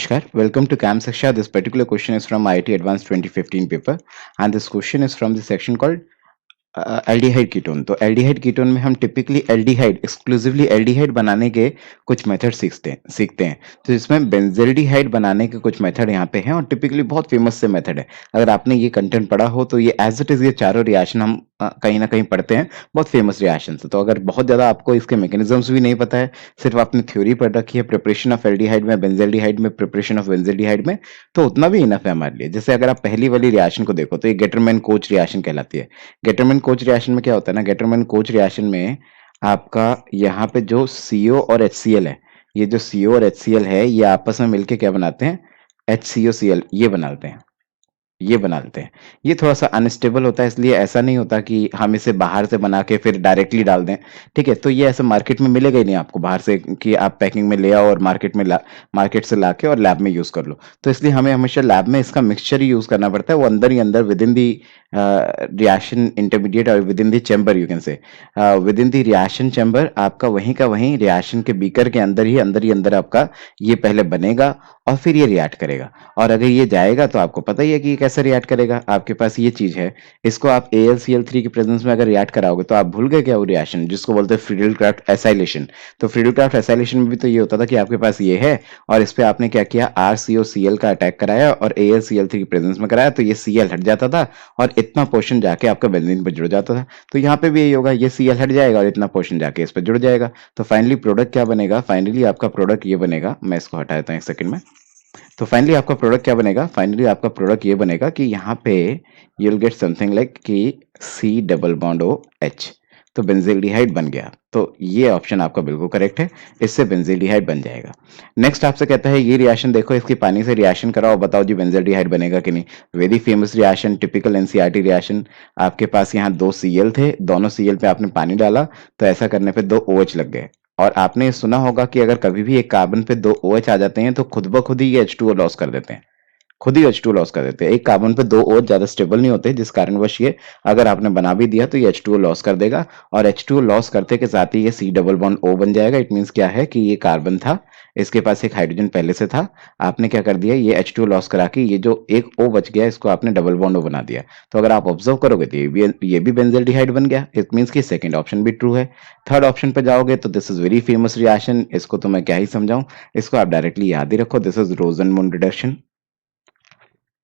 Namaskar, welcome to CAM Saksha. This particular question is from IIT Advanced 2015 paper, and this question is from the section called aldehyde ketone. तो aldehyde ketone में हम typically aldehyde exclusively aldehyde बनाने के कुछ method सीखते हैं। तो इसमें बेंजल्डिहाइड बनाने के कुछ मेथड यहाँ पे हैं और टिपिकली बहुत फेमस से मेथड है। अगर आपने ये कंटेंट पढ़ा हो तो ये एज इट इज ये चारों रिएक्शन हम कहीं ना कहीं पढ़ते हैं, बहुत फेमस रिएक्शन है। तो अगर बहुत ज़्यादा आपको इसके मैकेनिज्म्स भी नहीं पता है, सिर्फ आपने थ्योरी पढ़ रखी है प्रिपरेशन ऑफ एल्डिहाइड में, बेंजल्डिहाइड में, प्रिपरेशन ऑफ बेंजल्डिहाइड में, तो उतना भी इनफ है हमारे लिए। जैसे अगर आप पहली वाली रिएक्शन को देखो तो ये गेटरमैन कोच रिएक्शन कहलाती है। गेटरमैन कोच रिएक्शन में क्या होता है ना, गेटरमैन कोच रिएक्शन में आपका यहाँ पे जो CO और HCl है, ये जो CO और HCl है ये आपस में मिलके क्या बनाते हैं, HCOCl ये बना लेते हैं। ये थोड़ा-सा अनस्टेबल होता है, इसलिए ऐसा नहीं होता कि हम इसे बाहर से बना के फिर डायरेक्टली डाल दें, ठीक है? तो ये ऐसे मार्केट में मिलेगा ही नहीं आपको बाहर से कि आप पैकिंग में ले आओ और मार्केट से लाके और लैब में यूज़ कर लो। तो इसलिए हमें हमेशा लैब में इसका मिक्सचर ही यूज़ करना पड़ता है, वो अंदर ही अंदर विदिन द रिएक्शन इंटरमीडिएट और within the chamber you can say within the reaction chamber आपका वहीं का वहीं रिएक्शन के बीकर के अंदर ही अंदर आपका ये पहले बनेगा और फिर ये रिएक्ट करेगा। और अगर ये जाएगा तो आपको पता ही है कि ये कैसे रिएक्ट करेगा। आपके पास ये चीज़ है, इसको आप AlCl3 की प्रेजेंस में अगर रिएक्ट कराओगे तो आप भूल गए क्या वो रिएक्शन जिसको बोलते हैं फ्रीडल-क्राफ्ट एसाइलेशन। तो फ्रीडल-क्राफ्ट एसाइलेशन में भी तो ये होता था कि आपके पास ये है और इस पे आपने क्या किया, RCOCl का अटैक कराया और AlCl3 की प्रेजेंस में कराया, तो ये Cl हट जाता था और इतना पोर्शन जाके आपका बेंजीन पे जुड़ जाता था। तो यहाँ पे भी यही होगा, ये Cl हट जाएगा और इतना पोर्शन जाके इस पे जुड़ जाएगा। तो फाइनली प्रोडक्ट क्या बनेगा, फाइनली आपका प्रोडक्ट ये बनेगा। मैं इसको हटा देता हूँ एक सेकंड में। तो फाइनली आपका प्रोडक्ट क्या बनेगा, फाइनली आपका प्रोडक्ट ये बनेगा कि यहाँ पे you will get something like कि C डबल बॉन्ड OH। तो बेंजील्डिहाइड बन गया। तो ये ऑप्शन आपका बिल्कुल करेक्ट है, इससे बेंजील्डिहाइड बन जाएगा। नेक्स्ट आपसे कहता है ये रिएक्शन देखो, इसकी पानी से रिएक्शन कराओ, बताओ जी बेंजील्डिहाइड बनेगा कि नहीं। Very famous reaction, typical NCERT reaction. आपके पास यहाँ 2 Cl थे, दोनों Cl पे आपने पानी डाला तो ऐसा करने पे 2 OH लग गए। और आपने सुना होगा कि अगर कभी भी एक कार्बन पे 2 OH आ जाते हैं तो खुद ब खुद ही ये H2O लॉस कर देते हैं, खुद ही H2O लॉस कर देते हैं। एक कार्बन पे 2 OH ज्यादा स्टेबल नहीं होते, जिस कारणवश ये अगर आपने बना भी दिया तो ये H2O लॉस कर देगा और H2O लॉस करते के साथ ही ये C डबल बॉन्ड O बन जाएगा। इट मीन्स क्या है कि ये कार्बन था, इसके पास एक हाइड्रोजन पहले से था, आपने क्या कर दिया, ये H2O लॉस करा के ये जो एक O बच गया इसको आपने डबल बॉन्ड O बना दिया। तो अगर आप ऑब्जर्व करोगे तो ये भी बेंजल्डिहाइड बन गया। इट मीन्स कि सेकंड ऑप्शन भी ट्रू है। थर्ड ऑप्शन पे जाओगे तो this is very famous reaction, इसको तो मैं क्या ही समझाऊं, इसको आप डायरेक्टली याद ही रखो, दिस इज रोजनमुंड रिडक्शन।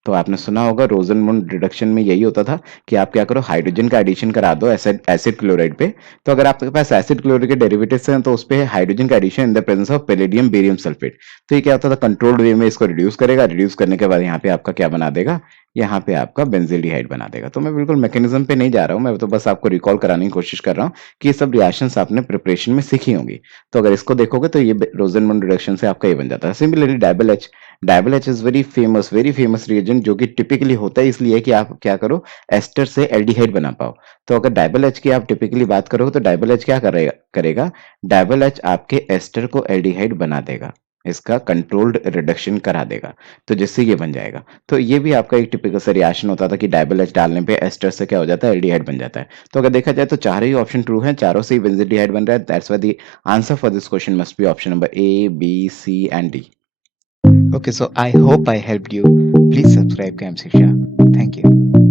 तो आपने सुना होगा रोजनमुंड रिडक्शन में यही होता था कि आप क्या करो, हाइड्रोजन का एडिशन करा दो एसिड एसिड क्लोराइड पे। तो अगर आपके पास एसिड क्लोराइड के डेरिवेटिव्स हैं तो उस पे हाइड्रोजन का addition in the presence of palladium barium sulphate. तो ये क्या होता था, कंट्रोल्ड वे में इसको रिड्यूस करेगा, रिड्यूस करने के बाद यहाँ पे आपका क्या बना देगा, यहाँ पे आपका बेंजील्डिहाइड बना देगा। तो मैं बिल्कुल मैकेनिज्म पे नहीं जा रहा हूँ, मैं तो बस आपको रिकॉल कराने की कोशिश कर रहा हूँ कि ये सब रिएक्शंस आपने प्रिपरेशन में सीखी होंगी। तो अगर इसको देखोगे तो ये रोजनमुंड रिडक्शन से आपका ये बन जाता है। Similarly dyeable H is very famous reagent, जो कि टिपिकली होता है इसलिए कि आप क्या करो, एस्टर से एल्डिहाइड बना पाओ। तो अगर डायबल एच की आप टिपिकली बात करोगे तो डायबल एच क्या करेगा, डायबल एच आपके एस्टर को एल्डिहाइड बना देगा, इसका कंट्रोल्ड रिडक्शन करा देगा, तो जिससे ये बन जाएगा। तो ये भी आपका एक टिपिकल सा रिएक्शन होता था कि डायबल एच डालने पे एस्टर से क्या हो जाता है, एल्डिहाइड बन जाता है। तो अगर देखा जाए तो चारों ही ऑप्शन ट्रू हैं, चारों से ही बेंजील्डिहाइड बन रहा है। That's why the answer for this question must be option number A, B, C and D. Okay, so I hope I helped you. Please subscribe Camp Shiksha. Thank you.